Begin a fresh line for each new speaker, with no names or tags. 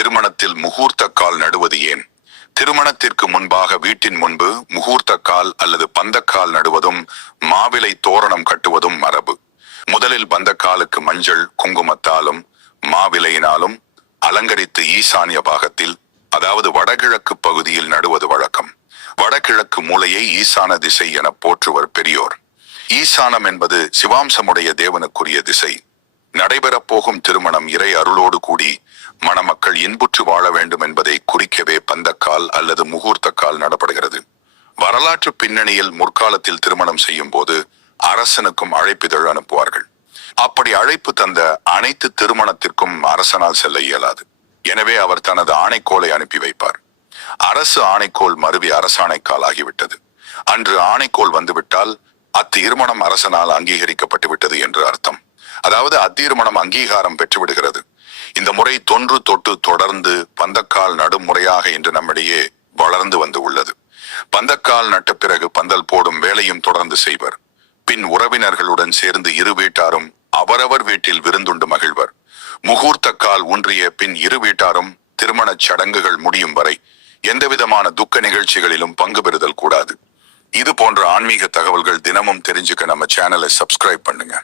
திருமணத்தில் முகூர்த்த கால் நடுவது ஏன்? திருமணத்திற்கு முன்பாக வீட்டின் முன்பு முகூர்த்த கால் அல்லது பந்தக்கால் நடுவதும் மாவிலை தோரணம் கட்டுவதும் மரபு. முதலில் பந்தக்காலுக்கு மஞ்சள் குங்குமத்தாலும் மாவிலையினாலும் அலங்கரித்து ஈசானிய பாகத்தில் அதாவது வடகிழக்கு பகுதியில் நடுவது வழக்கம். வடகிழக்கு மூலையை ஈசான திசை என போற்றுவர் பெரியோர். ஈசானம் என்பது சிவாம்சமுடைய தேவனுக்குரிய திசை. நடைபெறப் போகும் திருமணம் இறை அருளோடு கூடி மணமக்கள் இன்புற்று வாழ வேண்டும் என்பதை குறிக்கவே பந்தக்கால் அல்லது முகூர்த்தக்கால் நடப்படுகிறது. வரலாற்று பின்னணியில் முற்காலத்தில் திருமணம் செய்யும் போது அரசனுக்கும் அழைப்பிதழ் அனுப்புவார்கள். அப்படி அழைப்பு தந்த அனைத்து திருமணத்திற்கும் அரசனால் செல்ல இயலாது. எனவே அவர் தனது ஆணைக்கோலை அனுப்பி வைப்பார். அரசு ஆணைக்கோள் மருவி அரசாணைக்கால் ஆகிவிட்டது. அன்று ஆணைக்கோள் வந்துவிட்டால் அத்திருமணம் அரசனால் அங்கீகரிக்கப்பட்டு விட்டது என்று அர்த்தம். அதாவது அத்தீர்மானம் அங்கீகாரம் பெற்றுவிடுகிறது. இந்த முறை தொன்று தொட்டு தொடர்ந்து பந்தக்கால் நடுமுறையாக இன்று நம்மிடையே வளர்ந்து வந்து உள்ளது. பந்தக்கால் நட்ட பிறகு பந்தல் போடும் வேலையும் தொடர்ந்து செய்வர். பின் உறவினர்களுடன் சேர்ந்து இரு வீட்டாரும் அவரவர் வீட்டில் விருந்துண்டு மகிழ்வர். முகூர்த்த கால் ஊன்றிய பின் இரு வீட்டாரும் திருமணச் சடங்குகள் முடியும் வரை எந்தவிதமான துக்க நிகழ்ச்சிகளிலும் பங்கு பெறுதல் கூடாது. இது போன்ற ஆன்மீக தகவல்கள் தினமும் தெரிஞ்சுக்க நம்ம சேனலை சப்ஸ்கிரைப் பண்ணுங்க.